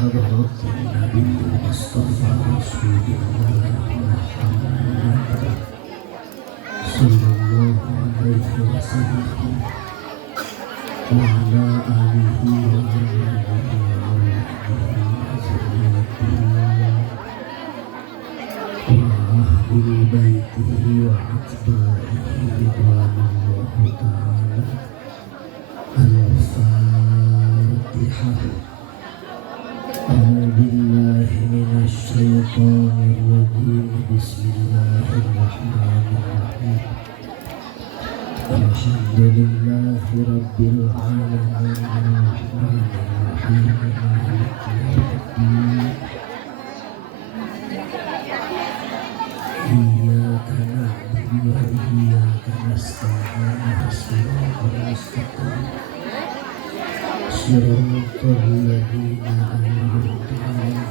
حضرة النبي المصطفى رسول الله محمد صلى الله عليه وسلم وعلى آله وأهل بيته وأتباعه رضوان الله تعالى. الفاتحة. أعوذ بالله من الشيطان الرجيم. بسم الله الرحمن الرحيم. الحمد لله رب العالمين الرحمن الرحيم مالك يوم الدين. إياك نعبد وإياك نستعين الصراط المستقيم صراط الذين أنعمت عليهم.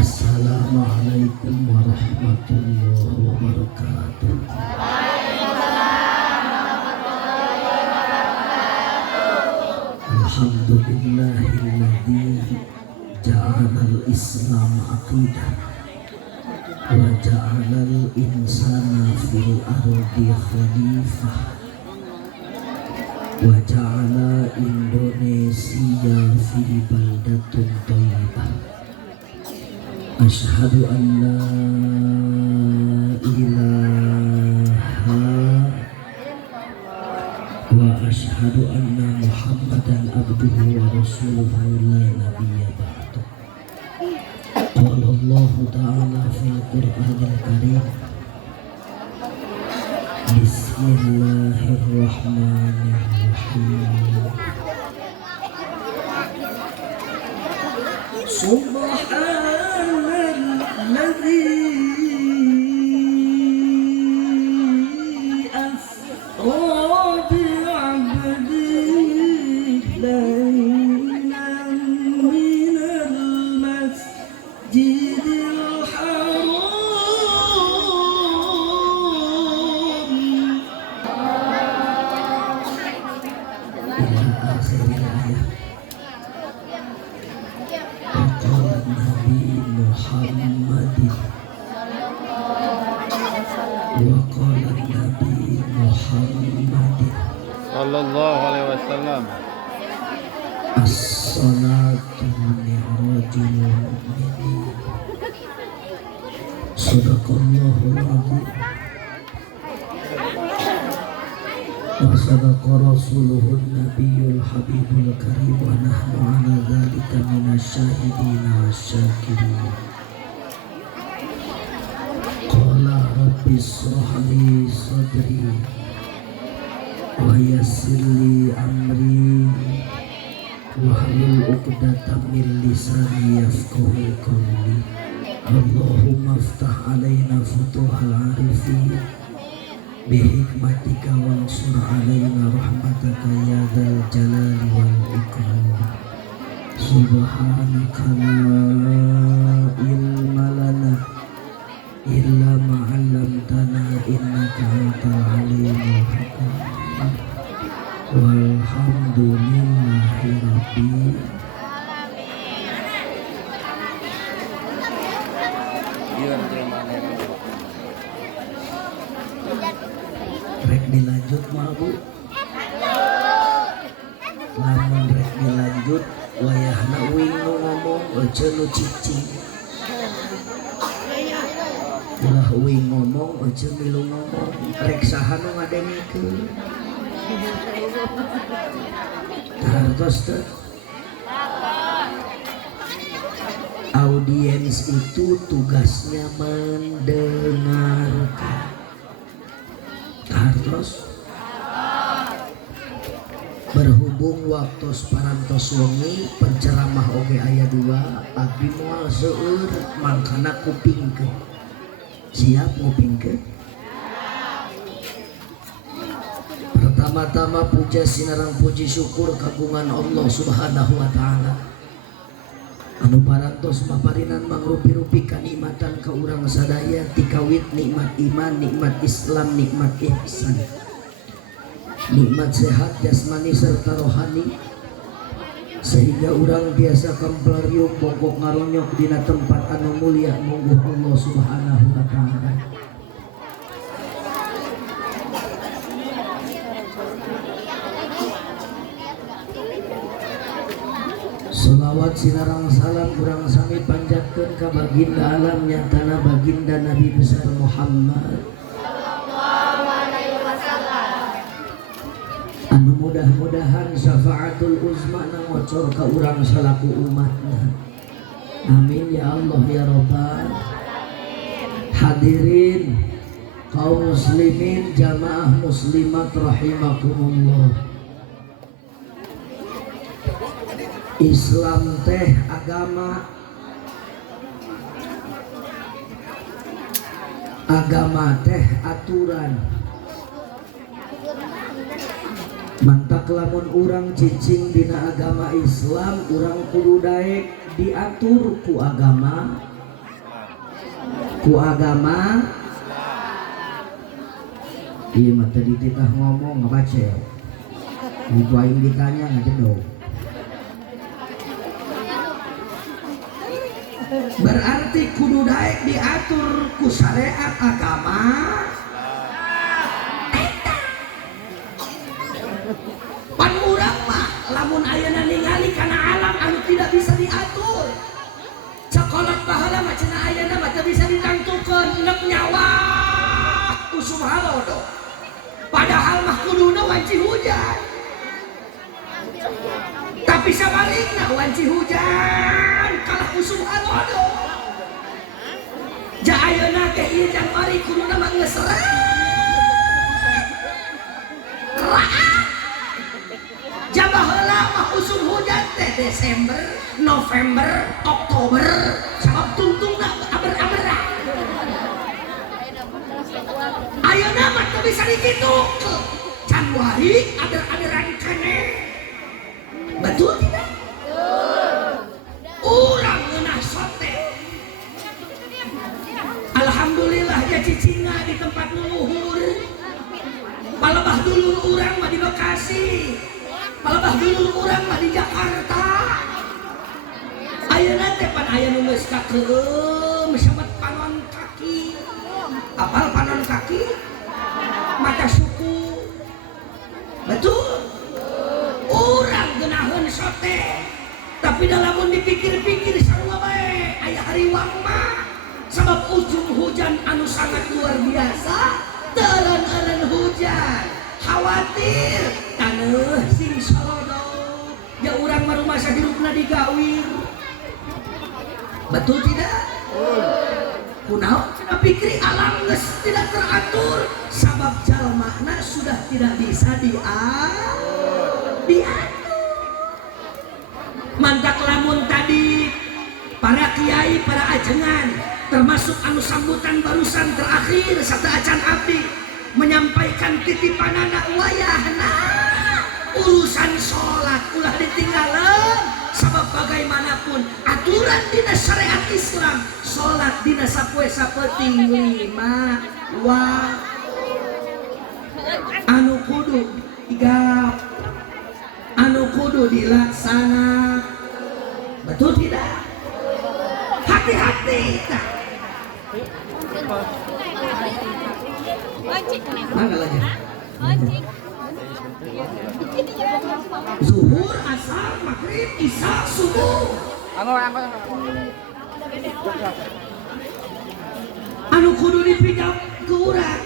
Assalamualaikum warahmatullahi wabarakatuh. Alhamdulillahilladzi ja'alal islam aqidah wa ja'alal insana fil ardi khalifah wa ja'ala Indonesia fi baldatun thayyibah. Asyhadu an la ilaha wa asyhadu anna Muhammadan abduhu wa rasuluhu la nabiyya ba'du. Qala Allah ta'ala fil Qur'anil Karim. Bismillahirrahmanirrahim. Subhanalladzi asra bi'abdihi laylan minal masjidil haram ila akhir ayat. Nabi Muhammadin wa qala Nabi Muhammadin sallallahu alaihi wasallam as-salatu mi'rajul mu'minin. Sadaqallahul azim wa sadaqa rasuluhun nabiyyul habibul karim wa nahnu ala dhalika minasyahidina wasyakirin. Qala rabbi israh li sadri wa yassir li amri wahlul 'uqdatam min lisani yafqahu qawli. Allahumma iftah alaina futuhal arifin bihikmatika wansur alaina rahmataka ya dzal jalali wal ikram. Subhanaka la ilma lana illa ma 'allamtana innaka antal alimul hakim. Walhamdulillahi rabbil rek dilanjut mah Bu. Lamun rek dilanjut wayahna uing nu ngomong ece nu cicing. Ulah uing ngomong ece milu ngomong. Rek saha nu ngadengikeun. Tartos teh. Audiens itu tugasnya mendengarkan. Hartos berhubung waktu parantos wengi penceramah oge aya 2 abdi moal seueur mangkana kupingkeun. Siap ngupingkeun? Pertama-tama puja sinarang puji syukur kagungan Allah Subhanahu wa taala anu parantos maparinan mangrupi-rupi kanikmatan ka urang sadaya tikawit nikmat iman, nikmat Islam, nikmat ihsan, nikmat sehat jasmani serta rohani, sehingga urang biasa kamplariuk bongkok ngaronyok dina tempat anu mulia mungguh Allah Subhanahu wa ta'ala. Salawat sinarang salam urang sami panjatkeun ka baginda alam nyatana baginda Nabi besar Muhammad sallallahu alaihi wasallam. Anu mudah-mudahan syafaatul uzma ngocor ka urang salaku umatna. Amin ya Allah ya Rabbal hadirin kaum muslimin jamaah muslimat rahimakumullah. Islam teh agama teh aturan. Mantak lamun urang cicing dina agama Islam, urang kudu daek diatur ku agama iya mah tadi kita ngomong ngabaca itu aing ditanya ngajedog. Berarti kudu daek diatur ku syariat agama pan urang mah lamun ayeuna ningali kana alam anu tidak bisa diatur cokolot baheula mah cenah ayeuna mah teu bisa ditangtukeun neuk nyawa usum halodo padahal mah kuduna wanci hujan tapi sabalikna wanci hujan kalah usum halodo ja ayeuna teh ieu Januari kuduna mah geus jabah heula mah usum hujan teh Desember, November, Oktober sabab tungtungna aber-aberan. Ayeuna mah teu bisa dikitu. Januari aber-aberan keneh. Betul tidak? Urang ngeunah sote. Alhamdulillah ya cicinga di tempat luhur. Palebah dulur urang mah di Bekasi. Palebah dulur urang mah di Jakarta. Ayeuna teh pan aya nu geus kakeum samet panon kaki. Apal panon kaki? Mata suku. Betul? Urang geunaheun sote. Tapi lamun dipikir-pikir sarua bae aya hariwang mah. Sabab ujung hujan anu sangat luar biasa, teureun-eureun hujan. Khawatir taneuh sing solodo ya urang mah rumasa hirupna digawir. Betul tidak? Kunaon cenah pikir alam geus tidak teratur sabab jalmana sudah tidak bisa diatur. Mantak lamun tadi para kiai, para ajengan termasuk anu sambutan barusan terakhir sarta acan abdi menyampaikan titipanana wayahna urusan sholat ulah ditinggalan sabab bagaimanapun aturan dina syariat Islam sholat dina sapoe sapeting 5 anu kudu digap anu kudu dilaksana. Betul tidak? Hati-hati tak? Mana lagi? Zuhur, asar, maghrib, isya, subuh. Anu kudu dipikap ke urang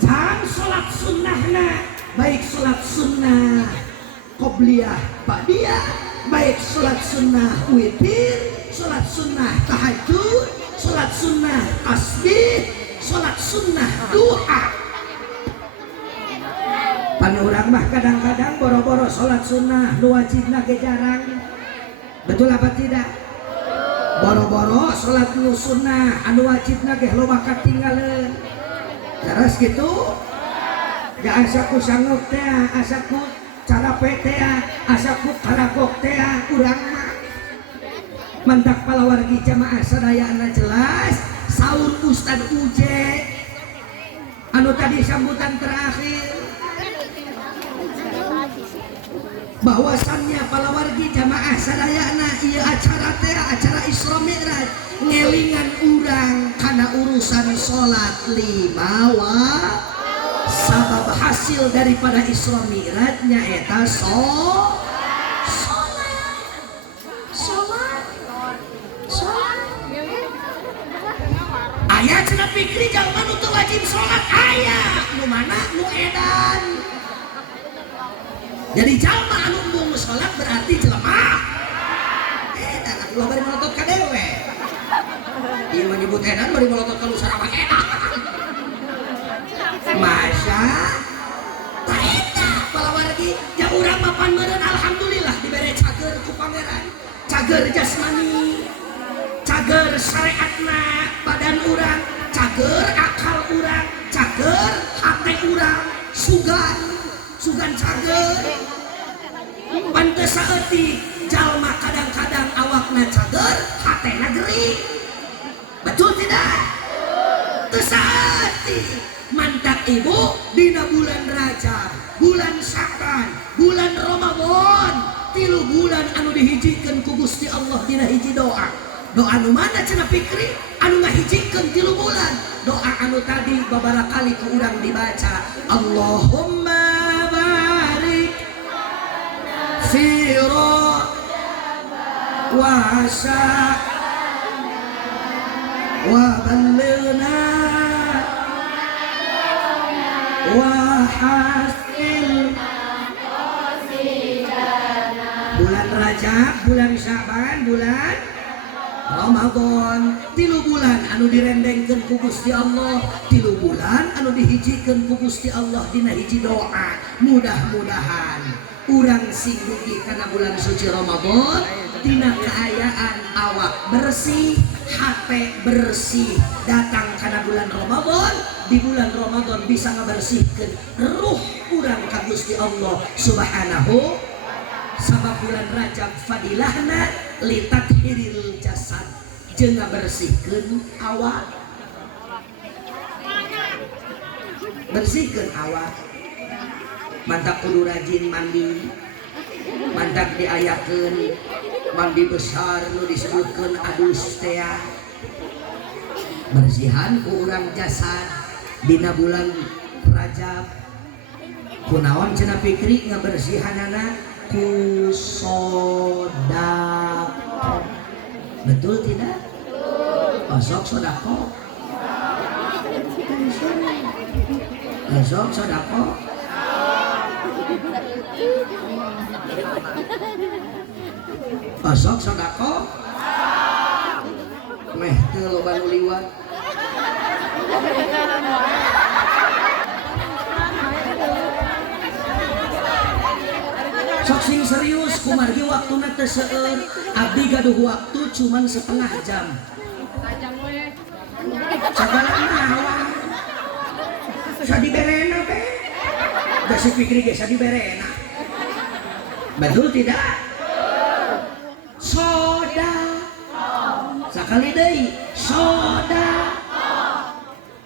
jam sholat sunnahna baik sholat sunnah qobliyah ba'diyah baik sholat sunnah witir, sholat sunnah tahajud, sholat sunnah tasbih, sholat sunnah duha. Pan urang mah kadang-kadang boro-boro sholat sunnah nu wajibna ge jarang. Betul apa tidak? Boro-boro sholat nu sunnah anu wajibna ge loba katinggalan. Terus gitu? Ya asaku sanggup teh, asaku cara teh, asaku karagok teh urang mah. mantak palawargi jamaah sadayana jelas saur Ustad Uje anu tadi sambutan terakhir bahwasannya palawargi jamaah sadayana ieu acara teh acara Isra Mi'raj ngelingan urang kana urusan salat 5 waktu. Sabab hasil daripada Isra Mi'raj nya eta aya cenah pikri jalma nu teu wajib salat aya nu mana nu edan. Jadi jalma anu mung salat berarti jelema edan. Ulah bari melotot ka dewe. Ieu mah nyebut edan bari melotot ka lusara mah edan. Masa tak eta palawargi ja urang mapan meureun alhamdulillah dibere cager ku pangeran. Cager jasmani, cager syariatna badan urang, cager akal urang, cager hate urang, sugan cager. Pantes saeutik jalma kadang-kadang awakna cager, hatena gering. Betul tidak? Teu saeutik mantak ibu dina bulan Rajab, bulan Sa'ban, bulan Ramadan, 3 bulan anu dihijikeun ku Gusti Allah dina hiji doa. Doa anu mana cenah pikri anu ngahijikeun 3 bulan. Doa anu tadi babara kali ku urang dibaca, Allahumma barik fi wa sya wa ballighna wahasil. Bulan Rajab, bulan Syaban, bulan Ramadan, 3 bulan anu direndengkeun ku Gusti Allah, 3 bulan anu dihijikeun ku Gusti Allah dina hiji doa. Mudah-mudahan urang sing dugi kana bulan suci Ramadan dina kaayaan awak bersih, hate bersih, datang kana bulan Ramadan, di bulan Ramadan bisa ngabersihkeun ruh urang ka Gusti Allah Subhanahu. Sabab bulan Rajab fadilahna litathiril jasad jeung ngabersihkeun awak. Bersihkeun awak. Mantak kudu rajin mandi. Mantak diayakeun mandi besar nu disebutkeun adus teh. Bersihan ku urang jasad dina bulan Rajab. Kunaon cenah pikri ngabersihanana ku sodako. Betul tidak? Osok sodako. Osok sodako. Osok sodako. Meh teu loba nu liwat. Sok sing serius kumargi waktuna teu seueur. Abdi gaduh waktu cuman setengah jam. Sagala naon. Sadiberena teh. Geus pikir ge sadiberena. Betul tidak? Soda. Sakali deui, soda.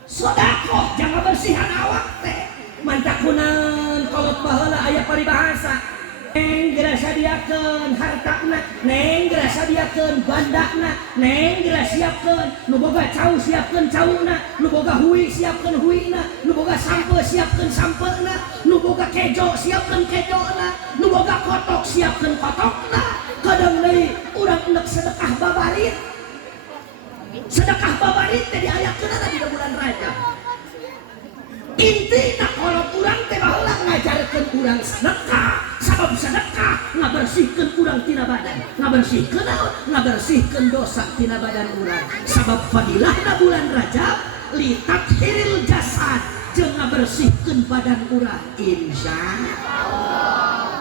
Sodako jangan bersihan awak teh. Mantakunan kolot baheula aya paribahasa. Neng gerasa diakeun hartana, neng gerasa diakeun bandana, neng gerasa siapkeun nu boga cau siapkeun cauna, nu boga hui siapkeun huina, nu boga sampe siapkeun sampeuna, nu boga kejo siapkeun kejona, nu boga kotok siapkeun kotokna. Kadang deui urang endek sedekah babarit. Sedekah babarit teh diayakeunna di bulan Rajab. Intina kolot urang teh baheula ngajarkeun urang sedekah. Sabab sedekah ngabersihkeun urang tina badan, ngabersihkeun naon? Ngabersihkeun dosa tina badan urang. Sabab fadilahna bulan Rajab litathiril jasad jeung ngabersihkeun badan urang insyaallah.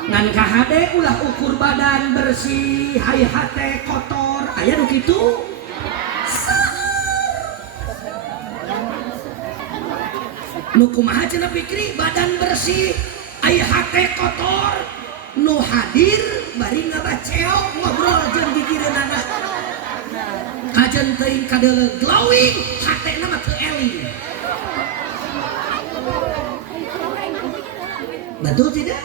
Ngan kahade ulah ukur badan bersih, hai hate kotor, aya nu kitu? Nu kumaha cenah pikri badan bersih, aya hate kotor, nu hadir bari ngabaceok ngobrol jeung gigireunana. sajen teuing kadeuleu glowing hatena mah teu eling. Betul tidak?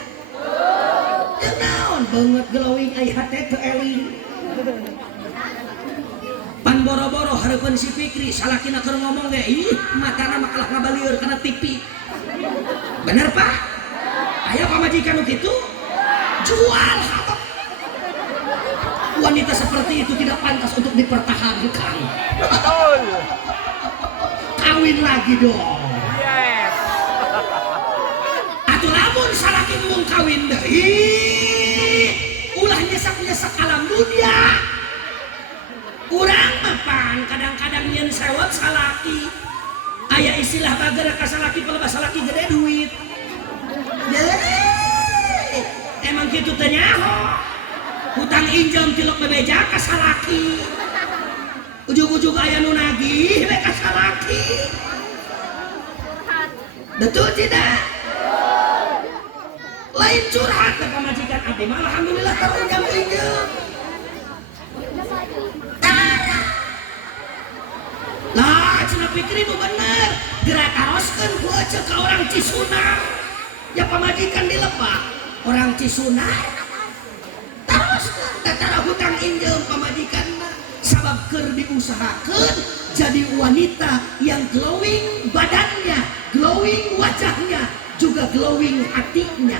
Yang naon banget glowing aya hate teu eling. Pan boro-boro hareupeun si Fikri salakina keur ngomong ge ih matana mah kalah ngabalieur kana TV. Bener Pak? Aya pamajikan nu kitu? Jual habak. Wanita seperti itu tidak pantas untuk dipertahankan. Betul. Kawin lagi dong. Yes. Atuh lamun salaki mung kawin deui, ulah nyesak-nyesak alam dunia. Urang mah pan kadang-kadang nyeun sewot salaki. Aya istilah bageur ka salaki pelebas salaki gede duit. Emang kitu teh nyaho. Hutang injem tilok bebeja ka salaki. Ujug-ujug aya nu nagih we ka salaki. Betul tidak? Lain curhat ke pamajikan abdi mah alhamdulillah terunjang injem. Lah cenah Fikri nu bener, gerak taroskeun ku eceuk ka orang Cisunar. Ya pamajikan dilebak orang Cisunar. Taroskeun tatara hutang injem pamajikan mah sabab keur diusahakeun jadi wanita yang glowing badannya, glowing wajahnya, juga glowing hatinya.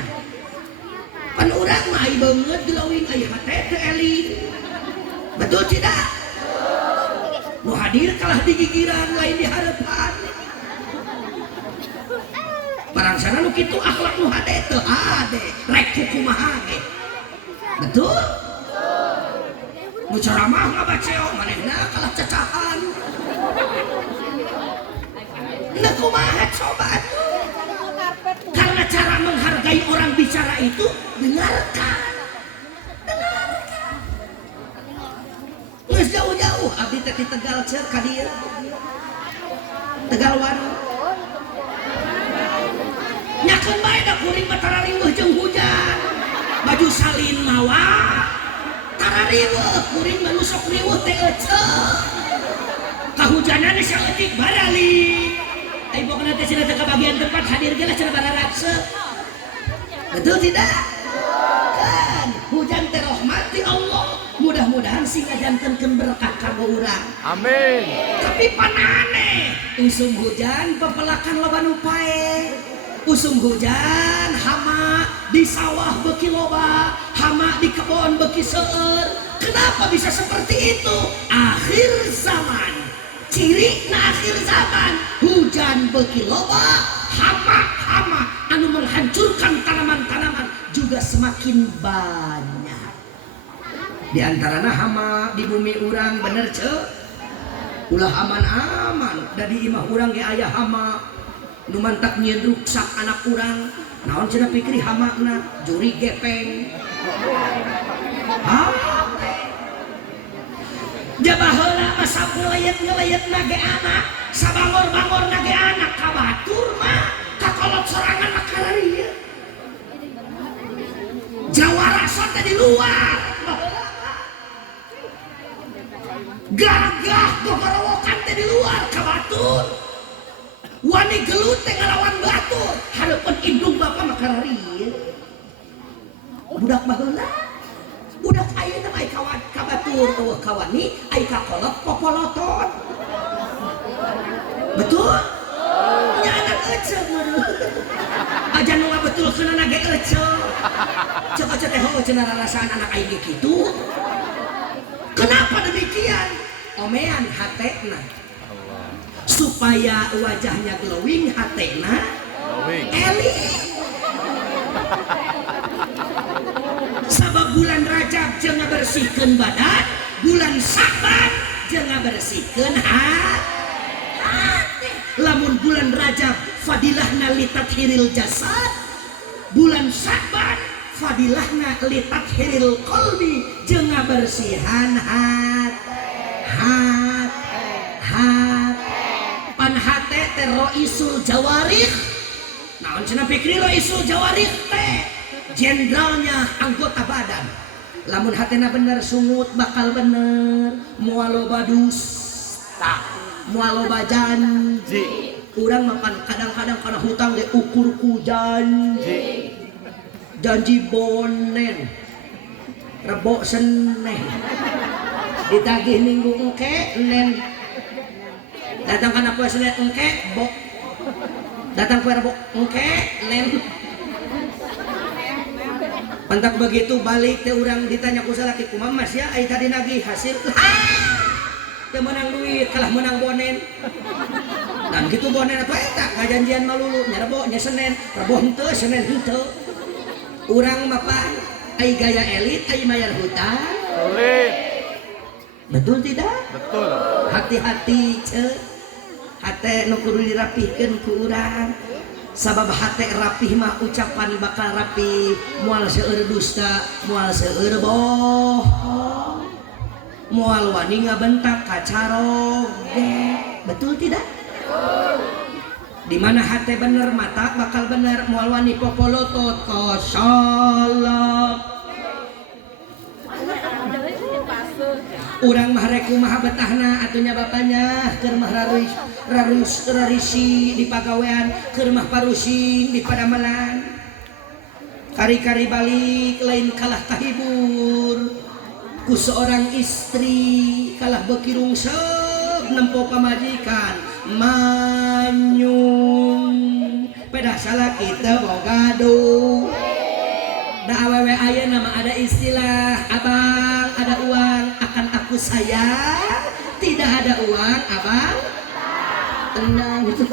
Pan urang mah ai beungeut glowing ai hate teu eling. Betul tidak? Nu hadir kalah di gigiran lain di harapan. Barang sana nu kitu akhlak nu hade teu ade, rek kumaha ge. Betul? Nu ceramah ngabaceo manehna kalah cacahan. Nah kumaha coba atuh? Karena cara menghargai orang bicara itu dengarkan. Geus jauh-jauh abdi teh di Tegal ceuk ka dieu. Tegal Waru. Nyakeun bae da kuring mah tarariweuh jeung hujan. Baju salin mawa tarariweuh kuring mah nu sok riweuh teh eceuk. Kahujanan geus saeutik barali. Ai pokona teh cenah teh ka bagian tempat hadir ge lah cenah bararapse. Betul tidak? Kan hujan teh rahmati Allah. Mudah-mudahan sih ngajantenkeun berkah kanggo urang. Amin. Tapi pan aneh, usum hujan pepelakan loba nu pae. Usum hujan hama di sawah beuki loba, hama di kebon beuki seueur. Kenapa bisa seperti itu? Akhir zaman. Ciri na akhir zaman, hujan beuki loba, hama-hama anu menghancurkan tanaman-tanaman juga semakin banyak. Di antarana hama di bumi urang bener ceu ulah aman-aman dari imah urang ge aya hama nu mantak nyieun ruksak anak urang naon cenah Fikri hamana juri gepeng jabah heula mah sabeuleuyeut nage anak sabangor-bangor nage anak kabatur mah kakolot sorangan mah kararieu Jawa rasa teh di luar gagah gogorowokan teh di luar ka batur wani gelut teh ngalawan batur hareupeun indung bapa mah kararieu budak baheula budak ayeuna mah ai ka batur eueuh ka wani ai ka kolot popoloton betul nya anak eceuk meureun aja nu ngabetulkeun anak ge eceuk ceuk eceuk teh heuh cenah rarasaan anak aing ge kitu. Kenapa demikian? Omean hatena supaya wajahnya glowing, hatena eling. Sabab bulan Rajab jangan bersihkan badan, bulan Saban jangan bersihkan hati. Lamun bulan Rajab fadilahna litathiril jasad, bulan Saban fadilahna litathiril qalbi jangan bersihan pan hate teh roisul jawarih. Naon cenah Fikri roisul jawarih teh jenderalnya anggota badan. Lamun hatena bener sungut bakal bener moal loba dus Mual loba janji. Urang makan kadang-kadang kana hutang ge ukur ku janji. Janji bonen. Rebo Senin. Ditagih minggu engke nen. Datang kana poe Senin engke bo. Datang poe Rebo engke nen. Pantak begitu balik teh urang ditanya ku salaki kumaha Mas ya ai tadi nagih hasil. Teu menang duit kalah menang bonen. Dan gitu bonen atuh eta ngajanjian malulu nya Rebo nya Senin, Rebo henteu Senin henteu. Urang mapan ai gaya elit ai mayar hutang. Sulit. Betul tidak? Betul. Hati-hati ce. Hate nu kudu dirapihkeun ku urang. Sabab hate rapih mah ucapan bakal rapih, moal seueur dusta, moal seueur bohong, moal wani ngabentak kacaroge. Betul tidak? Di mana hate bener mata bakal bener, moal wani popolotot kosolot. Urang mah rek kumaha betahna atunya bapaknya keur mah rarisi di pagawean, keur mah parusing di padamelan. Kari-kari balik lain kalah kahibur ku seorang istri, kalah beuki rungsep nempo pamajikan manyun. Pedah salah kita boga gaduh. Da awewe ayeuna mah ada istilah, abang ada uang akan aku sayang, tidak ada uang abang tenang gitu.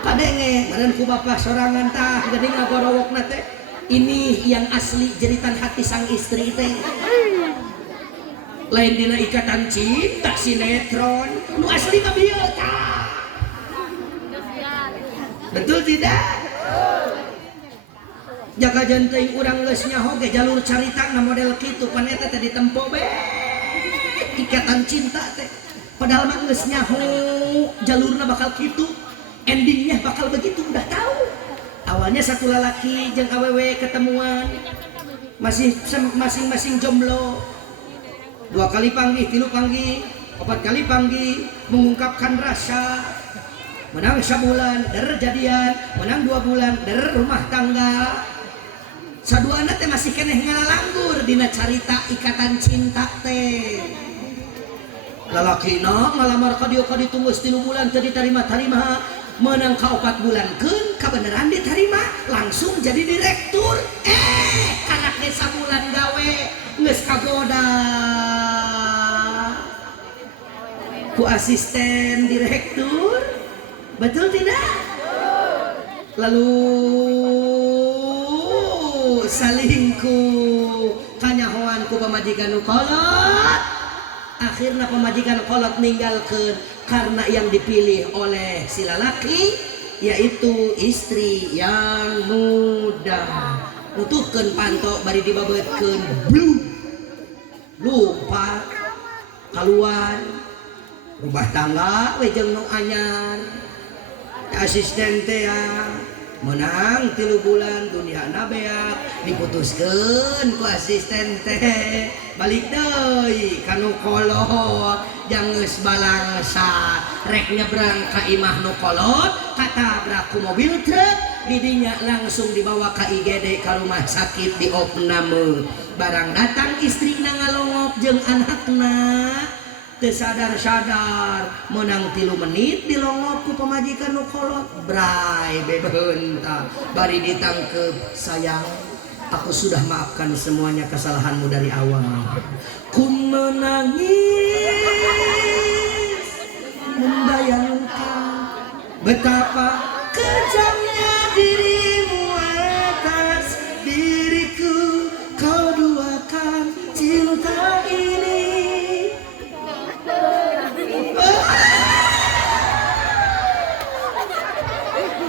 Kadenge meureun ku bapak sorangan tah geuning ngagorowokna teh. Ini yang asli jeritan hati sang istri teh. Lain dina ikatan cinta sinetron, nu asli mah bieu tah. Betul tidak? Jaga janting urang geus nyaho ge jalur caritana model kitu pan eta teh ditempo be ikatan cinta teh. Padahal mah geus nyaho jalurna bakal kitu, endingnya bakal begitu udah tahu. Awalnya satu lalaki jeung awewe ketemuan, masih masing-masing jomblo. 2 kali panggih, 3 panggih, 4 kali panggih, mengungkapkan rasa. Menang sabulan, der jadian, menang 2 bulan, der rumah tangga. Saduana teh masih keneh ngalanggur dina carita ikatan cinta teh. Lalakina ngalamar ka dieu ka ditunggu 3 bulan teu ditarima-tarima, menang ka 4 bulan keun kabeneran ditarima, langsung jadi direktur. Kana ge sabulan gawe geus kagoda ku asisten direktur. Betul tidak? Lalu salingku kanyahoan ku pamajikan nu kolot. Akhirna pamajikan kolot ninggalkeun karena yang dipilih oleh si lalaki yaitu istri yang muda. Nutuhkeun panto bari dibabeutkeun blue. Lupa kaluar rumah tangga we jeung nu anyar. Asisten teh menang 3 bulan dunia nabeak diputuskeun ku asisten teh balik deui ka nu kolot jang geus balangsa rek nyebrang ka imah nu kolot katabrak ku mobil truk didinya langsung dibawa ka IGD ka rumah sakit diopname. Barang datang istrina ngalongok jeung anakna teu sadar-sadar menang 3 menit dilongok ku pamajikan nu kolot. Bray bebeunta bari ditangkep, sayang aku sudah maafkan semuanya kesalahanmu dari awal. Ku menangis membayangkan betapa kejamnya dirimu atas diriku. Kau duakan cinta ini.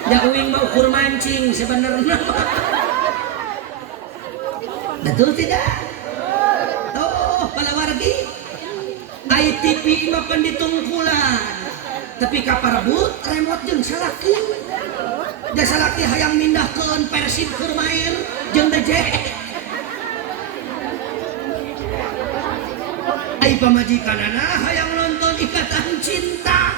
Ya uing mau ukur mancing sebenarnya. Betul tidak? Oh, palawargi. ITV mah panditungkulan. Tapi kaparebut remote jeung salaki. Da salaki hayang mindahkeun Persib keur main jeung DJ. Ai pamajikanana hayang nonton ikatan cinta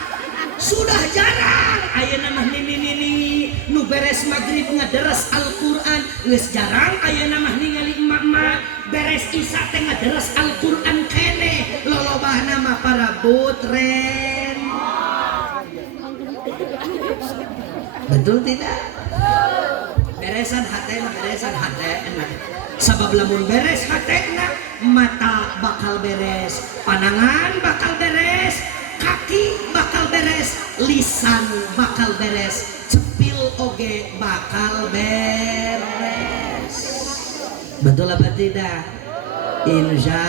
sudah jarang. Ayeuna mah nini nu beres maghrib ngaderes Al-Qur'an geus jarang. Ayeuna mah ningali emak-emak beres isya teh ngaderes Al-Qur'an kene. Lolobahna mah para butren. Betul tidak? Beresan hatena, beresan hatena. Sabab lamun beres hatena, mata bakal beres, pandangan bakal beres, kaki bakal beres, lisan bakal beres, cepil oge bakal beres. Betul apa tidak? Insya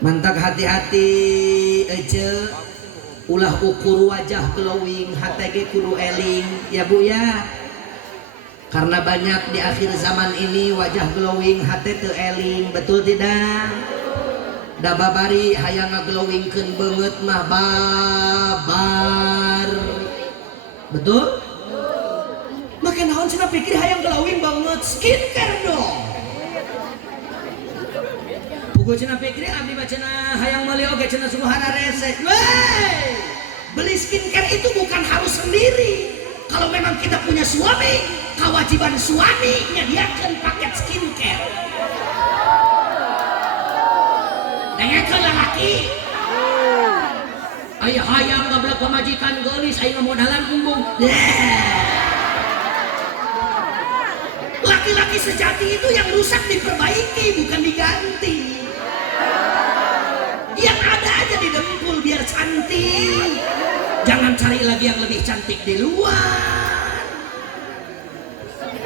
mantap. Hati-hati aja. Ulah ukur wajah glowing, HTG kudu eling ya Bu ya. Karena banyak di akhir zaman ini wajah glowing hati teu eling, betul tidak? Da babari hayang ngaglowingkeun beungeut mah babar. Betul? Make naon cenah pikir hayang glowing banget skincare dong. Pugu cenah pikir abdi bacana hayang meuli oge cenah subhana resek. Wey! Beli skincare itu bukan harus sendiri. Kalau memang kita punya suami, kewajiban suami nyediakan paket skincare. Dengekeun laki. Aya hayang ngablek pamajikan geulis aya ngamodalan umbung. Laki-laki sejati itu yang rusak diperbaiki bukan diganti. Yang ada aja didempul biar cantik. Jangan cari lagi yang lebih cantik di luar.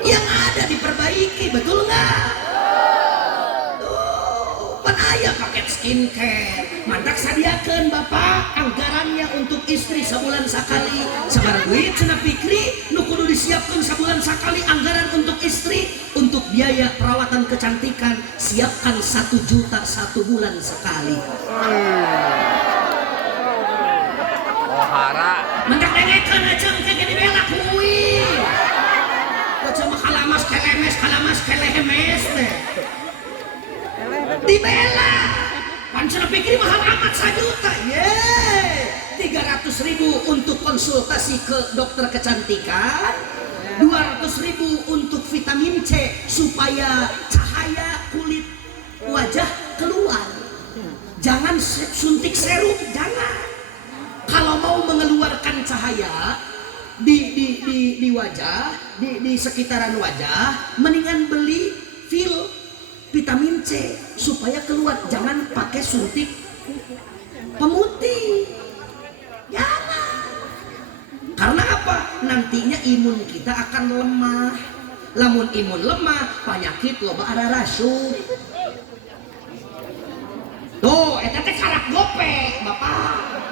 Yang ada diperbaiki, betul nggak? Tuh, pan aya paket skincare. Mantak sadiakeun bapak anggarannya untuk istri sebulan sekali. Sabar duit cenah pikri nu kudu disiapkeun sebulan sekali anggaran untuk istri. Untuk biaya perawatan kecantikan siapkan 1 juta 1 bulan sekali. Mendak dengekeun aja kayak gini bela kuwi. Baca mah kalamas kelemes teh. Dibela. Pancen pikir mahal amat 1 juta. 300.000 untuk konsultasi ke dokter kecantikan. 200.000 untuk vitamin C supaya cahaya kulit wajah keluar. Jangan suntik serum, jangan. Kalau mau mengeluarkan cahaya di wajah, di sekitaran wajah, mendingan beli pil vitamin C supaya keluar. Jangan pakai suntik pemutih. Jangan. Karena apa? Nantinya imun kita akan lemah. Lamun imun lemah, penyakit loba ada rasuk. Tuh, eta teh karak gope, Bapak.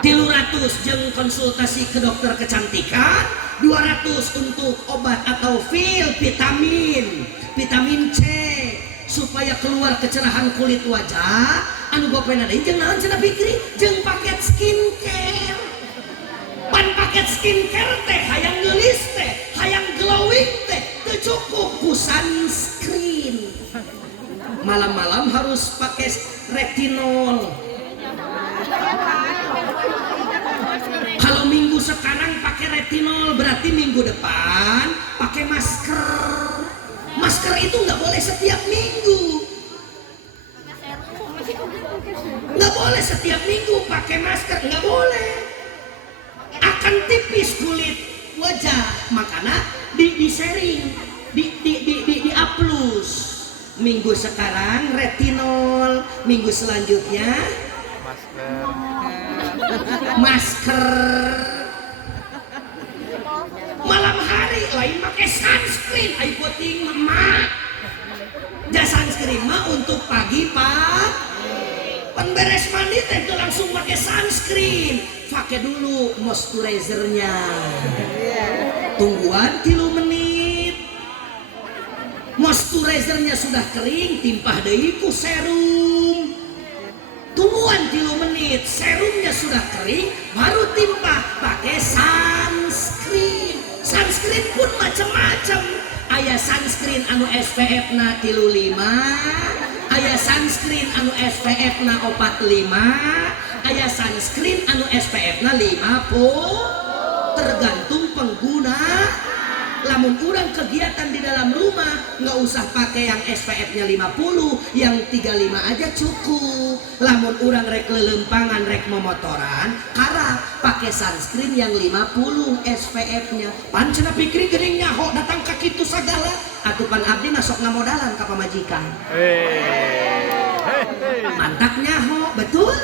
300 jeung konsultasi ke dokter kecantikan, 200 untuk obat atau pil vitamin C supaya keluar kecerahan kulit wajah. Anu gopena deui jeung naon cenah pikri? Jeung paket skincare. Pan paket skincare teh hayang geulis teh, hayang glowing teh, teu cukup ku sunscreen. Malam-malam harus pakai retinol. Kalau minggu sekarang pakai retinol, berarti minggu depan pakai masker. Masker itu nggak boleh setiap minggu. Nggak boleh setiap minggu pakai masker, nggak boleh. Akan tipis kulit wajah, makanya di sharing, di upload. Minggu sekarang retinol, minggu selanjutnya masker. Malam hari lain pakai sunscreen. Ayo puting emak. Jas sunscreen mah untuk pagi pak. Penberes mandi teh langsung pakai sunscreen. Pakai dulu moisturizernya. Tungguan 3 menit. Moisturizernya sudah kering, timpah deui ku serum. Tungguan 3 menit, serumnya sudah kering, baru timpah pakai sunscreen. Sunscreen pun macam-macam. Aya sunscreen anu SPF na 35, aya sunscreen anu SPF na 45, aya sunscreen anu SPF na 50, tergantung pengguna. Lamun urang kegiatan di dalam rumah nggak usah pakai yang SPF-nya 50, yang 35 aja cukup. Lamun urang rek lelempangan, rek memotoran, karena pakai sunscreen yang 50 SPF-nya. Pan cenah pikir geuning nyaho datang ka kitu sagala. Atuh pan abdi masuk ngamodalan ka pamajikan. Mantap nyaho, betul?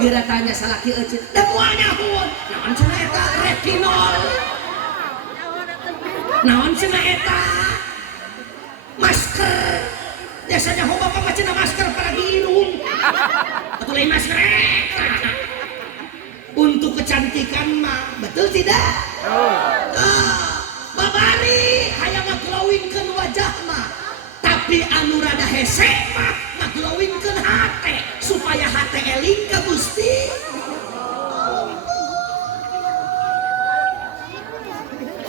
Geura tanya salaki euceun, da moal nyaho. Naon cenah eta retinol? Naon cenah eta? Masker. Biasanya ho bapak mah cenah masker pada hidung. Atuh lain masker eta. Untuk kecantikan mah, betul tidak? Babari hayang ngaglowingkeun wajah mah. Tapi anu rada hese mah ngaglowingkeun hate supaya hate eling ka Gusti.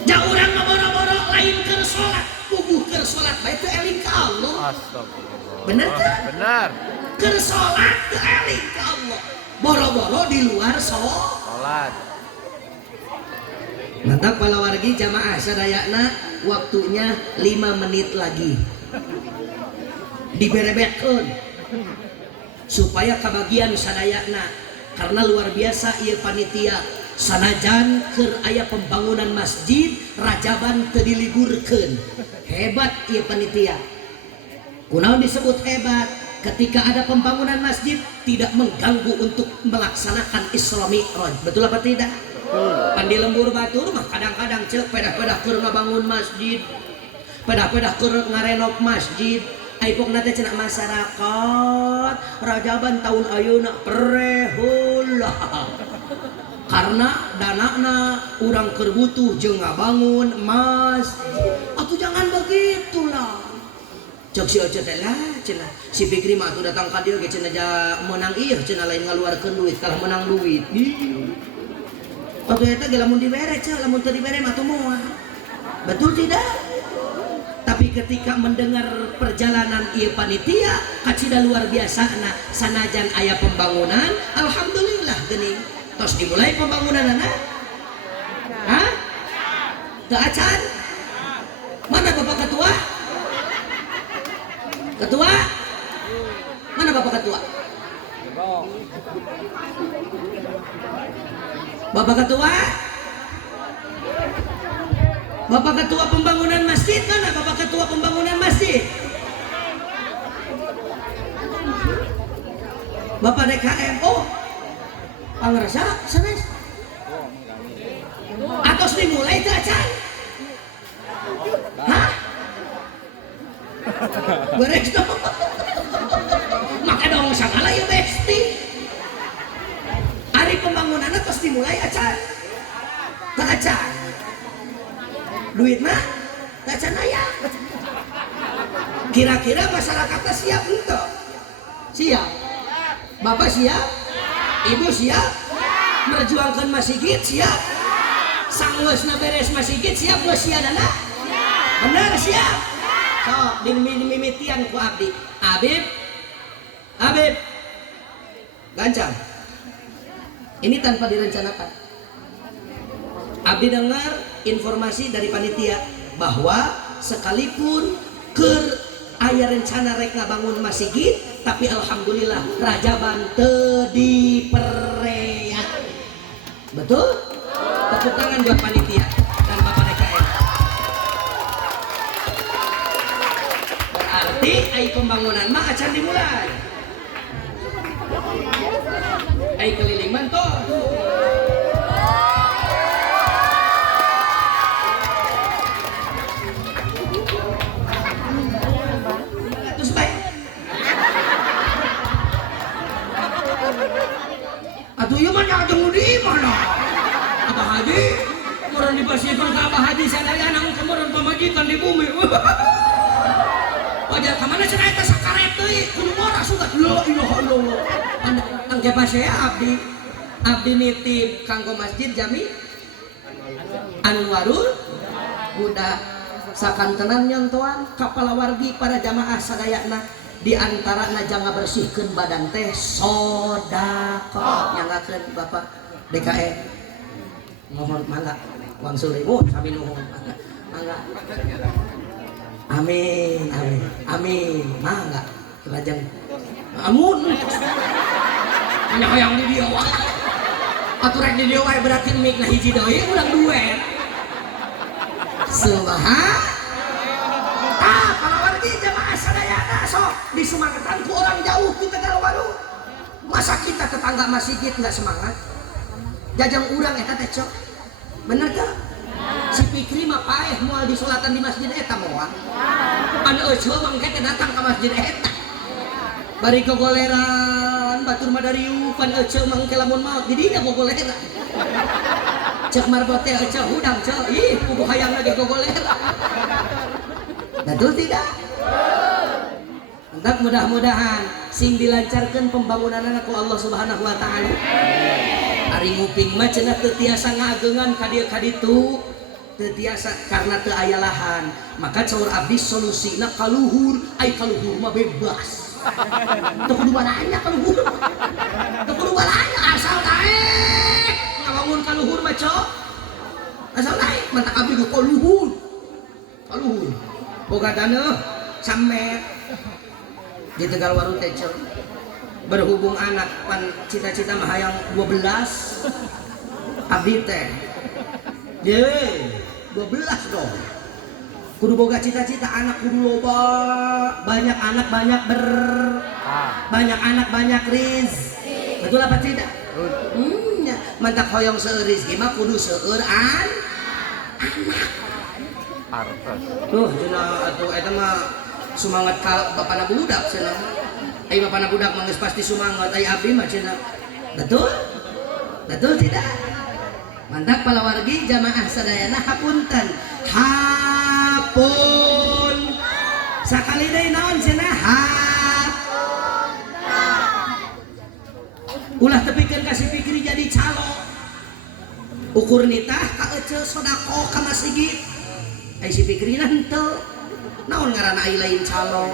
Ja urang mah boro-boro lain keur salat, puguh keur salat bae teu eling ka Allah. Astagfirullah. Bener kan? Benar. Keur salat teu eling ka Allah. Boro-boro di luar Salat. Mantap palawargi jamaah sadayana, waktunya 5 menit lagi. Diberebetkeun supaya kebagian sadayana, karena luar biasa ieu panitia. Sanajan keur aya pembangunan masjid, Rajaban teu diliburkeun. Hebat ieu panitia. Kunaon disebut hebat? Ketika ada pembangunan masjid tidak mengganggu untuk melaksanakan Isra Mi'raj. Betul apa tidak? Pan di lembur batur mah kadang-kadang ceuk pedah-pedah keur ngabangun masjid, pedah-pedah keur ngarenov masjid. Aipokna teh cenah masyarakat Rajaban tahun ayeuna pereheulah. Karena danana urang keur butuh jeung ngabangun masjid. Atuh jangan begitulah. Cok si Oce teh lah cenah. Si Fikri mah atuh datang ka dieu ge cenah ja menang ieu cenah lain ngaluarkeun duit, kalah menang duit. Atuh eta ge lamun dibere cenah, lamun teu dibere mah atuh moal. Betul tidak? Tapi ketika mendengar perjalanan ieu panitia kacida luar biasa na sanajan aya pembangunan, alhamdulillah geuning. Tos dimulai pembangunan anak? Hah? Teu acan? Mana Bapak Ketua? Ketua? Mana Bapak Ketua? Bapak Ketua? Bapak Ketua pembangunan masjid mana? Bapak Ketua pembangunan masjid? Bapak DKM? Oh, pangrasa sanes. Atos dimulai teh acan? Hah? Beres dong. Maka dong sagala ya besti. Hari pembangunan atos dimulai acan. Tak acan. Duit mah tak acan aya. Kira-kira masyarakatnya siap untuk? Siap. Bapak siap? Ibu siap? Merjuangkan masjid siap? Sangleusna beres masjid siap geus siadana? Benar siap? So, dimimitian ku abdi. Habib gancang. Ini tanpa direncanakan. Abdi dengar informasi dari panitia bahwa sekalipun aya rencana rek ngabangun masjid, tapi alhamdulillah Rajaban teu dipereat. Betul? Tepuk tangan buat panitia dan Bapak DKM. Berarti ai pembangunan mah acan dimulai. Ai keliling mantor. Atuh ieu mah nyajeng di mana? Abah Haji, meureun dipasieun ka Abah Haji sadayana kemarin pamajikan di bumi. Wajar ka mana cenah eta sakaret deui, kudu ngora sugat. La ilaha illallah. Angge pasea abdi nitip kanggo masjid Jami Anwarul Huda sakantenan nyontoan kapala wargi para jamaah sadayana di antara jangan bersihkan badan teh sodako nyanggakeun Bapak DKM mohon mangga Wang Surimu sami nuhun mangga amin amin amin mangga lajeng amun hanya hoyong di dia wah aturan di dia wae berarti mik na hiji deui urang duet subhan kalau wargi jamaah sadayana sok disemangatkan ku orang jauh di Tegalwaru masa kita tetangga masjid nggak semangat jajang urang eta teh cok bener gak? Si Fikri mah paeh moal disolatan di masjid eta moal pan euceul mangke teh datang ke masjid eta bari gogoleran batur madariu pan euceul mangke lamun maot di dinya gogoleran cek marbot teh euceul hudang cek ih puguh hayang lagi gogoleran betul tidak? Entah mudah-mudahan sing dilancarkan pembangunan ku Allah Subhanahu wa taala. Ari nguping mah cenah teu tiasa ngageungan ka dieu ka ditu, teu tiasa karena teu aya lahan. Maka caur abdi solusina kaluhur, ai kaluhur mah bebas. Teu kudu balanya kaluhur. Teu kudu balanya asal naik. Ngabangun kaluhur mah cok. Asal naik mantap abdi ku kaluhur. Kaluhur. Boga taneuh samet di Tegalwaru teh berhubung anak pan cita-cita mah hayang 12 abdi teh ye 12 dong kudu boga cita-cita anak kudu loba banyak anak banyak banyak anak banyak rizki betul apa tidak? Ya. Mantap hoyong seueur rizki mah kudu seueur anak tuh cenah atuh eta mah sumangat ka bapana budak cenah ai bapana budak mah geus pasti sumangat ai abdi mah cenah betul betul tidak mantap palawargi jamaah sadayana hapunten hapun sakali deui naon cenah ulah tepikeun ka si Fikri jadi calo ukur nitah ka euceul sodako ka masjid ai si Fikri henteu naon ngaranna ai lain calo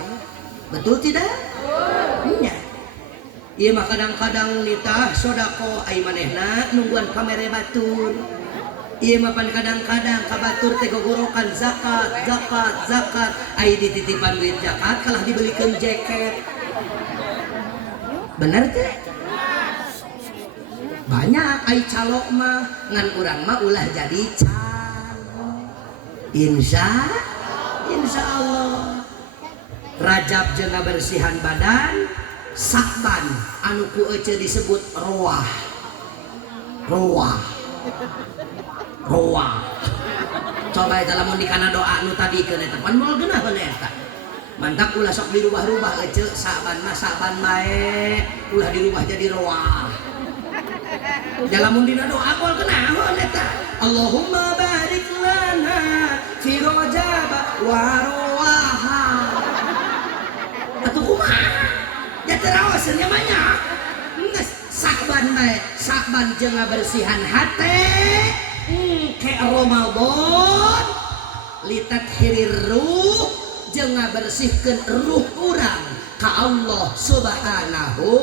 betul tidak? Nya ieu mah kadang-kadang nitah sodako ai manehna nungguan pamere batur ieu mah pan kadang-kadang ka batur teh gogorokan zakat ai dititipan duit zakat kalah dibelikeun jaket bener teh? Banyak ai calo mah ngan urang mah ulah jadi Insya Allah Rajab jeung bersihan badan Sakban anu ku euceul disebut roah coba eta lamun dikana doa anu tadi keun eta pan moal geunaheun eta mantap ulah sok dirubah-rubah euceul Sakban bae ulah dirubah jadi roah jalamun dina doa moal geunaheun eta Allahumma barik lana fi Rajab wa rawaha atuh kumaha ya terawas nya banyak geus Sakban bae Sakban jeung ngabersihan hate ke Ramadan litat hirir ruh jeung ngabersihkeun ruh urang ka Allah Subhanahu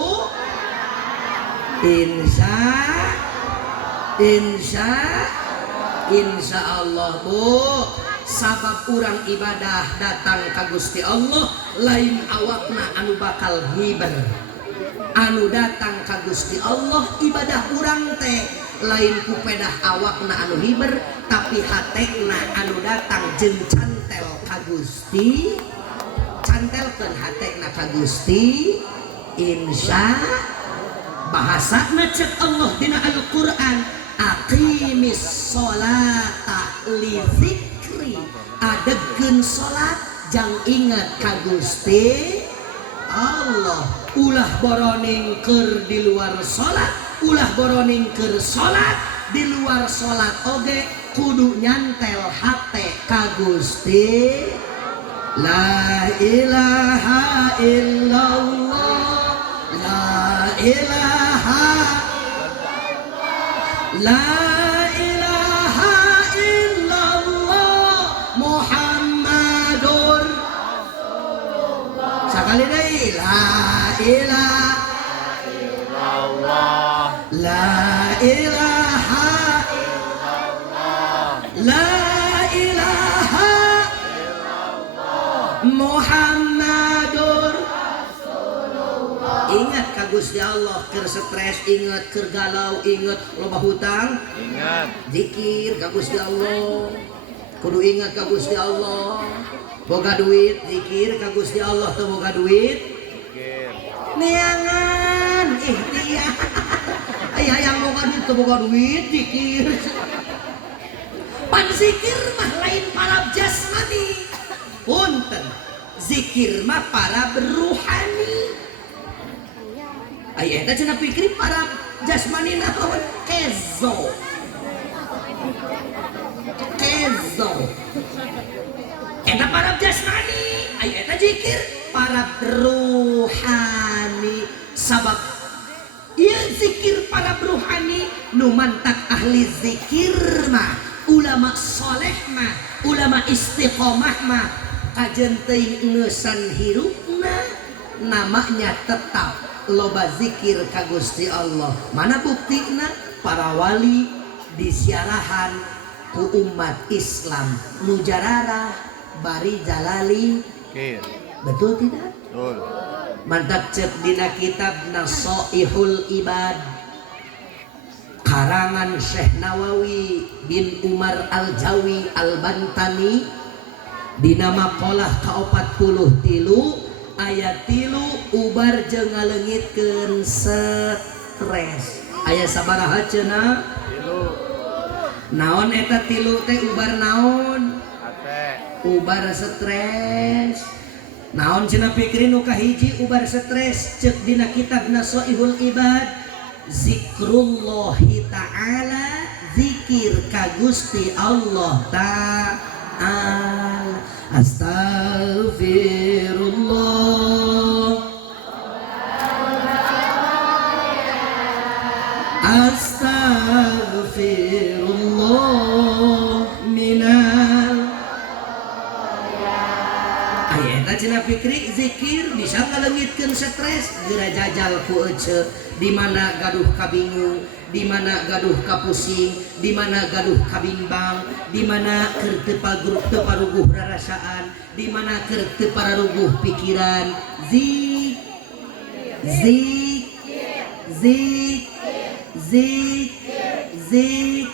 Insya Allah bu sabab urang ibadah datang ka Gusti Allah lain awakna anu bakal hiber anu datang ka Gusti Allah ibadah urang teh lain kupedah awakna anu hiber tapi hatekna anu datang jeung cantel ka Gusti cantelkeun hatekna ka Gusti insya bahasana cek Allah dina Al-Quran aqimis sholata li zikri adegeun salat jang ingat ka Gusti Allah ulah boroning keur di luar salat ulah boroning keur salat di luar salat oge kudu nyantel hate ka Gusti la ilaha illallah la ilaha illallah Muhammadur Sakali deui la ilaha illallah, la ilaha la ilaha Muhammadur. Ingat ka Gusti Allah, keur stres ingat, keur galau ingat, loba hutang ingat, zikir ka Gusti Allah. Kudu ingat ka Gusti Allah. Boga duit zikir ka Gusti Allah, teu boga duit zikir, neangan ikhtiar. Aya yang boga duit teu boga duit zikir. Pan zikir mah lain para jasmani. Punten, zikir mah para beruhani. Aya eta cenah pikir para jasmani naon? Kezo. Eta para jasmani, aya eta zikir para ruhani. Sabab ieu zikir para ruhani nu mantak ahli zikir mah ulama soleh mah ulama istiqomah mah kajen teuing ngeusan hirupna namanya tetap loba zikir ka Gusti Allah. Mana buktina? Para wali disiarahan ku umat Islam mujararah bari jalali. zikir, Betul tidak? betul, Mantap cek dina kitab Nasoihul Ibad karangan Syekh Nawawi bin Umar Al-Jawi Al-Bantani dina maqalah ka-43 ayat 3 ubar jeung ngaleungitkeun stres. Aya sabaraha cenah? tilu, Naon eta 3 teh ubar naon? ate, Ubar stres. Naon cenah pikirin nu kahiji ubar stres ceuk dina kitab Nasoihul Ibad zikrullahi ta'ala zikir ka Gusti Allah ta'ala. Astaghfirullah Astaghfirullah minal. Aya eta cenah pikri zikir bisa ngaleungitkeun stres geura jajal ku ece di mana gaduh kabingung, di mana gaduh kapusing, di mana gaduh kabimbang, di mana keur teu paruguh rarasaan, di mana keur teu paruguh pikiran. Zik zik zik zik zik.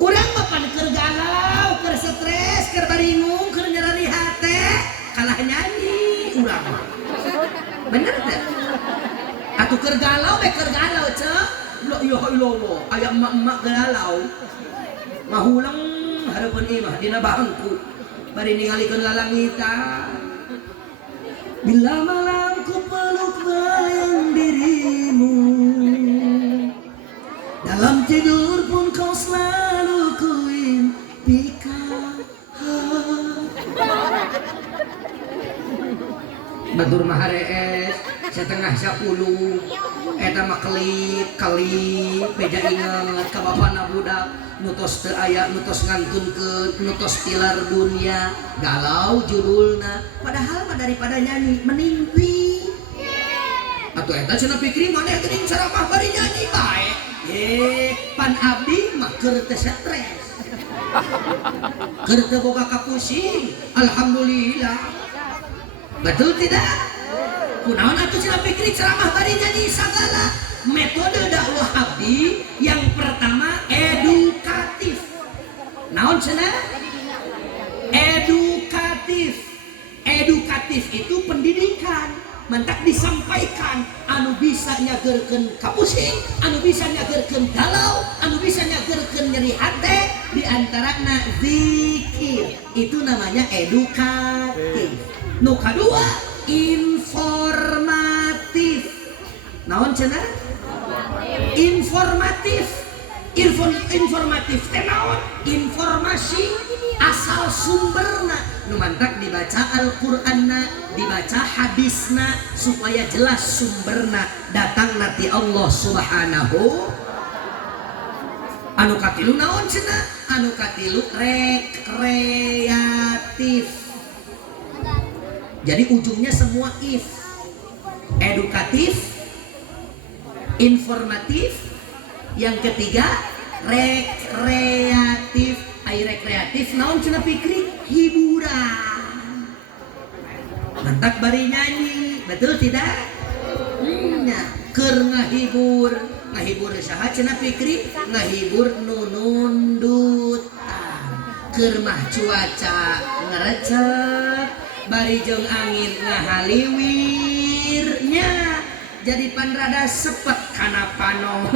Urang mah pan keur galau, keur stres, keur baringung, keur nyerari hate, kalah nyanyi urang mah. Bener teh? Atuh keur galau be keur galau ceu. Lo ya Allah, aya emak-emak galau. Mahulang hareupeun ieu mah dina bangku. Bari ningalikeun lalangitan. Bila malam ku peluk bayang dirimu, dalam tidur pun kau selalu kuimpikan. Batur mah harees setengah 10 eta mah kelip beja inget ka bapana budak nutos teu aya nutos ngantunkeun nutos tilar dunia galau judulna padahal mah daripada nyanyi menimpi. Atuh eta cenah pikir maneh geuning ceramah bari nyanyi bae. Pan abdi mah keur teu stres. Keur teu boga kapusing. Alhamdulillah. Betul tidak? Kunaon atuh cenah pikir ceramah bari nyanyi sagala. Metode dakwah abdi yang pertama edukatif. Naon cenah? Edukatif. Edukatif itu pendidikan. Mentak disampaikan anu bisa nyageurkeun kapusing, anu bisa nyageurkeun galau, anu bisa nyageurkeun nyeri hate, di antarana zikir. Itu namanya edukatif. Nu kadua informatif. Naon cenah? Informatif. Informatif teh naon? Informasi asal sumberna. Nu mantak dibaca Al-Qur'anna, dibaca hadisna supaya jelas sumberna datang nati Allah Subhanahu. Anu katilu naon cenah? Anu katilu rekreatif. Jadi ujungnya semua if. Edukatif, informatif, yang ketiga rekreatif. Ai rekreatif naon cenah Fikri? Hiburan. Mantak bari nyanyi, betul tidak? Keur ngahibur saha cenah Fikri? Ngahibur nunundutan. Keur mah cuaca ngarecek, bari jeung angin ngahaliwirnya. Jadi pan rada sepet kana panon.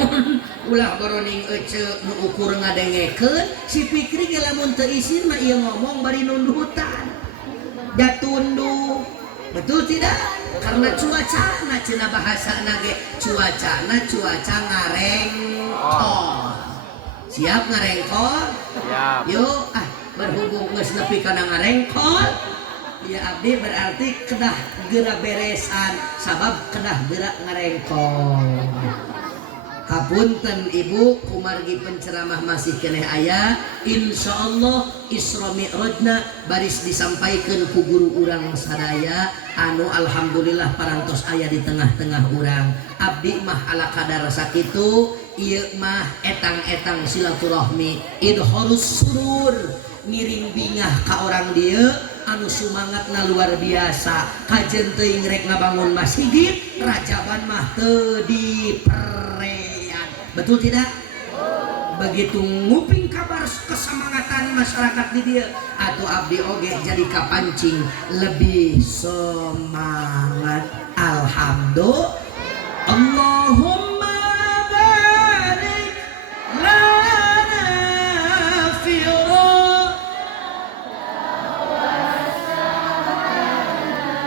Ulah boroning ece nu ukur ngadengekeun si Fikri ge lamun teu isin mah ieu ngomong bari nundutan. Da tunduk. Betul tidak? Karena cuaca na cenah bahasana ge cuaca ngarengkol. Siap ngarengkol? Siap. Yuk berhubung geus nepi kana ngarengkol, ya abdi berarti kedah geura beresan sabab kedah geura ngarengkol. Hapunten ibu kumargi penceramah masih keneh aya, insyaallah Isra Mi'rajna baris disampaikan ku guru urang sadaya anu alhamdulillah parantos aya di tengah-tengah urang. Abdi mah ala kadar sakitu, ieu mah etang-etang silaturahmi, idharus surur, ngiring bingah ka orang dieu anu sumangatna luar biasa. Kajen teuing rek ngabangun masjid, rajaban mah teu diperean. Betul tidak? Begitu nguping kabar kesemangatan masyarakat di dia, atau abdi oge jadi kapancing lebih semangat. Alhamdulillah. Allahumma barik lana fi Allah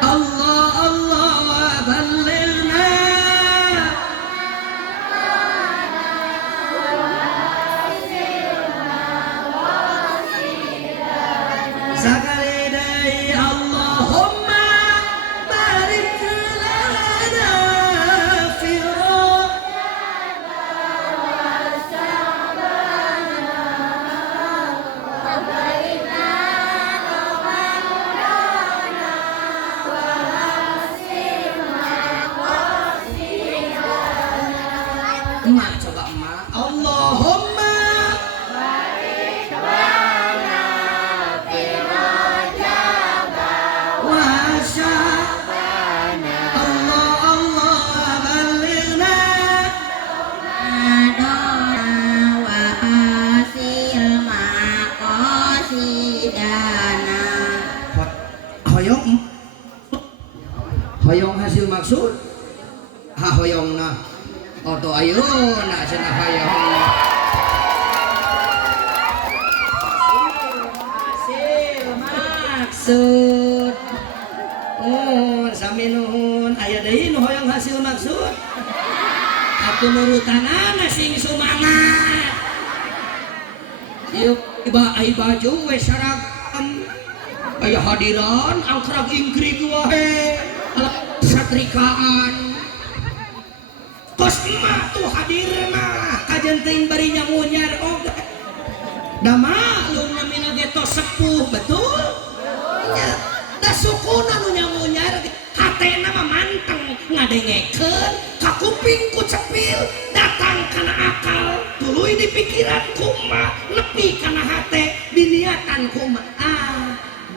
Allah ballighna sakali dai. Allahumma barik lana fi emak, coba emak. Allahumma barik lana fi Rajab wa Sya'ban. Allah Allah ballighna wa hasil maqasidana. Hoyong hasil maksud. Hoyongna oto ayeuna cenah hoyong. Hasil maksud. Oh, sami nuhun. Aya deui nu hoyong hasil maksud. Atuh nurutanana sing sumangat. Ieu ai baju we saragam. Aya hadiran angkrag ingkrig wae. Satrikaan. Kos emak tuh hadir mah kajen teuing bari nyangunyar oge. Da maklum namina ge tos sepuh, betul? Nya, da sukuna nu nyangunyar hatena mah manteng ngadengekeun, ka kuping ku cepil, datang kana akal, tuluy di pikiran kumaha, nepi kana hate, diniatan kumaha.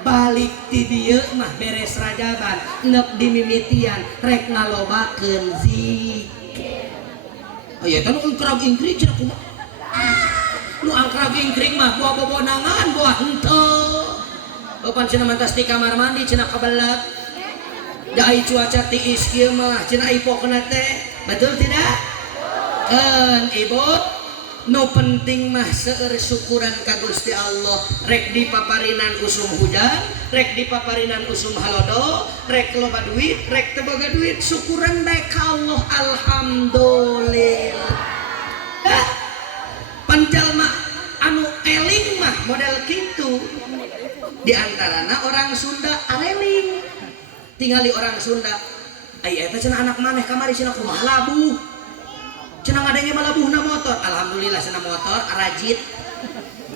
Balik ti dieu mah beres rajaban, neuk dimimitian rek ngalobakeun zikir. Oh ya kan angkrag ingkring cenah kumaha? Nu angkrag ingkring mah buah bobonangan buah henteu. Opan cenah mantas di kamar mandi cenah kabelat. Da ai cuaca tiis kieu mah cenah ipokna teh. Betul tidak? Keun ibu. No penting mah seueur syukuran ka Gusti Allah. Rek di paparinan usum hujan, rek di paparinan usum halodo, rek loba duit, rek teu boga duit, syukuran bae ka Allah. Alhamdulillah. Panjalma anu eling mah model kitu. Di antarana orang Sunda areling. Tingali orang Sunda. Ai eta cenah anak maneh kamari cenah kumaha labuh. Cenah ngadenge malabuhna motor. Alhamdulillah cenah motor rajit.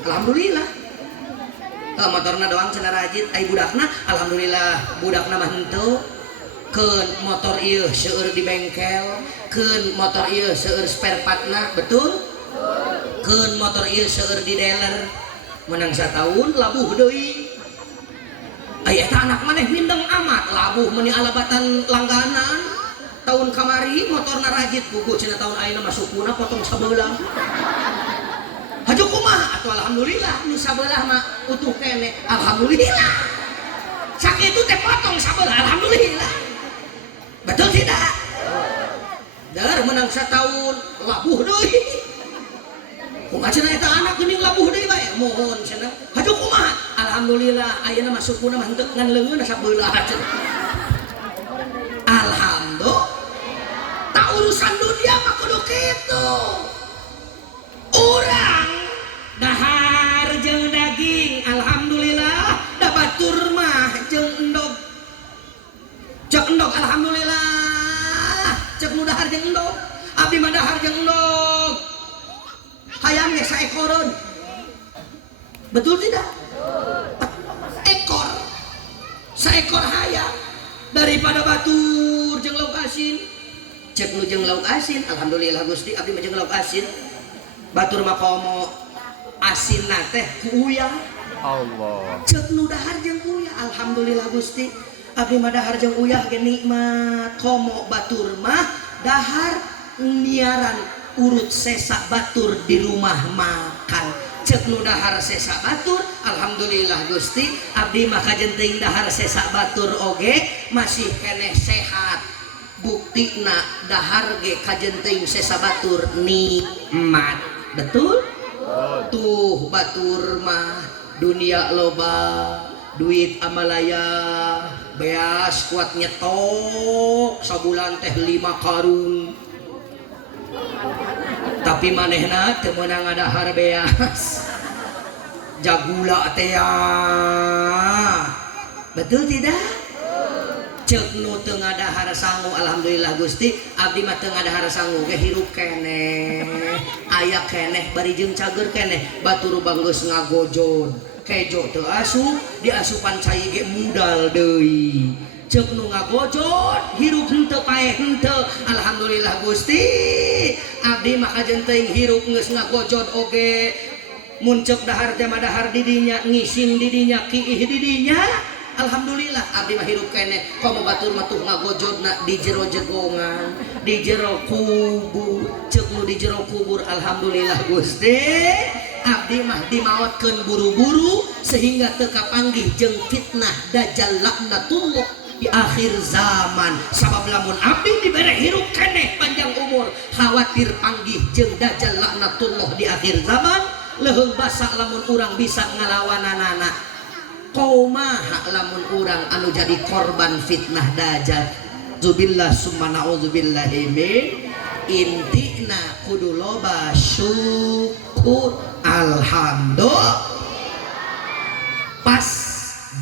Alhamdulillah. motorna doang cenah rajit ai budakna alhamdulillah budakna mah henteu keun motor ieu seueur di bengkel keun motor ieu seueur spare partna betul keun motor ieu seueur di dealer menang sataun labuh deui aya eta anak maneh mindeng amat labuh meuni alabatan langganan tahun kamari motorna rajit gugu cenah tahun ayeuna mah sukuna potong sabelah hajo kumaha atuh alhamdulillah nu sabelah mah utuh kene alhamdulillah sakitu teh potong sabelah alhamdulillah betul tidak dar menang sataun labuh deui kumaha cenah eta anak geuning labuh deui bae mohon cenah hajo kumaha alhamdulillah ayeuna mah sukuna mah henteu ngan leungeun sabelah cenah alhamdulillah tak urusan dunia mah kudu kitu urang dahar jeung daging alhamdulillah da batur mah jeung endog cek endog alhamdulillah cek nu dahar jeung endog abdi mah dahar jeung endog hayam ge saekoreun betul tidak ekor saekor hayam daripada batur jeung lauk asin cek nu jeung lauk asin alhamdulillah Gusti abdi mah jeung lauk asin batur mah komo asinna teh ku uyah Allah cek nu dahar jeung uyah alhamdulillah Gusti abdi mah dahar jeung uyah ge nikmat komo batur mah dahar niaran urut sesa batur di rumah makan cek nu dahar sesa batur alhamdulillah Gusti abdi mah kajenteuing dahar sesa batur oge masih keneh sehat buktina dahar ge kajenteuing sesa batur nikmat betul tuh batur mah dunia loba duit amalaya beas kuat nyetok sabulan teh 5 karung tapi manehna teu meunang ngadahar beas jagula teh ya betul tidak cek nu teu ngadahar sangu alhamdulillah Gusti abdi mah teu ngadahar sangu ge hirup keneh aya keneh bari jeung cager keneh batur banggeus ngagojod kejo teu asup diasupan cai ge mudal deui cek nu ngagojod hirup henteu paeh henteu alhamdulillah Gusti abdi mah kajenteuing hirup geus ngagojod oge mun cek dahar teh mah dahar di dinya ngising di dinya kiih di dinya alhamdulillah abdi mah hirup keneh komo batur mah tuh ngagojodna di jero jegongan di jero kubur cek nu di jero kubur alhamdulillah Gusti abdi mah dimaotkeun buru-buru sehingga teu kapanggih jeung fitnah dajjal laknatullah di akhir zaman sabab lamun abdi dibere hirup keneh panjang umur khawatir panggih jeung dajjal laknatullah di akhir zaman leuheung basa lamun urang bisa ngalawananana kumaha lamun urang anu jadi korban fitnah dajjal zubillah summa na'udzubillahi min intina kudu loba syukur alhamdulillah pas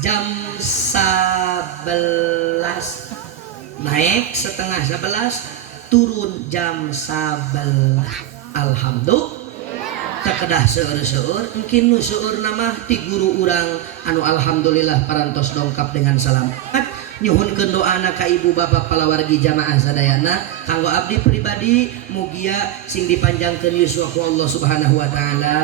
jam 11 naik setengah 11 turun jam 11 alhamdulillah tak kedah seueur-seueur mungkin nu seueur nama ti guru urang anu alhamdulillah parantos dongkap dengan selamat nyuhunkeun doana ka ibu bapak palawargi jamaah sadayana kanggo abdi pribadi mugia sing dipanjangkeun yuswa ku Allah Subhanahu wa taala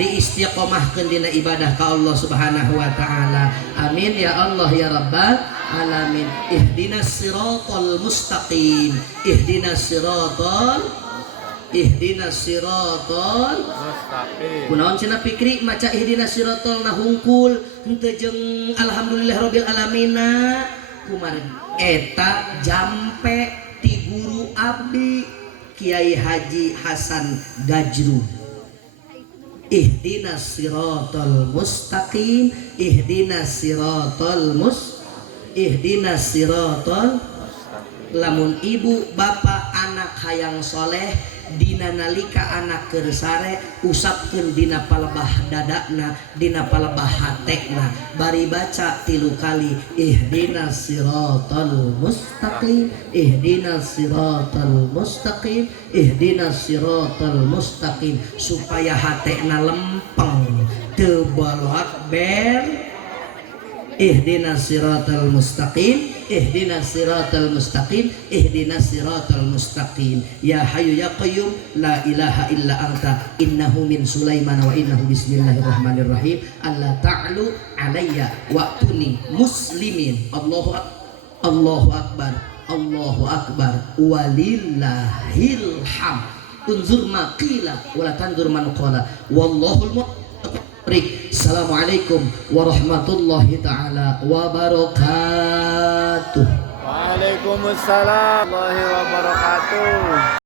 diistiqomahkeun dina ibadah ka Allah Subhanahu wa taala amin ya Allah ya rabbal alamin ihdinas siratal mustaqim ihdinas siratal mustaqim kunaon cenah pikri maca ihdinas siratal nahungkul henteu jeung alhamdulillah rabbil alamin kumarin eta jampe ti guru abdi Kiai Haji Hasan Gajru ihdinas siratal mustaqim ihdinas siratal lamun ibu bapak anak hayang soleh dina nalika anak keur sare usapkeun dina palebah dadana dina palebah hatekna bari baca 3 kali ihdinas siratal mustaqim ihdinas siratal mustaqim ihdinas siratal mustaqim supaya hatekna lempeng teu bolak ber. Ihdinas siratal mustaqim, ihdinas siratal mustaqim, ihdinas siratal mustaqim. Ya hayyu ya qayyum la ilaha illa anta innahu min Sulaiman wa innahu bismillahirrahmanirrahim. Allah ta'lu alayya wa'tuni muslimin. Allahu akbar, Allahu akbar, walillahil hamd. Unzur ma qila wala tanzur man qala wallahul muwaffiq. Assalamualaikum warahmatullahi taala wabarakatuh. Waalaikumsalam warahmatullahi wabarakatuh.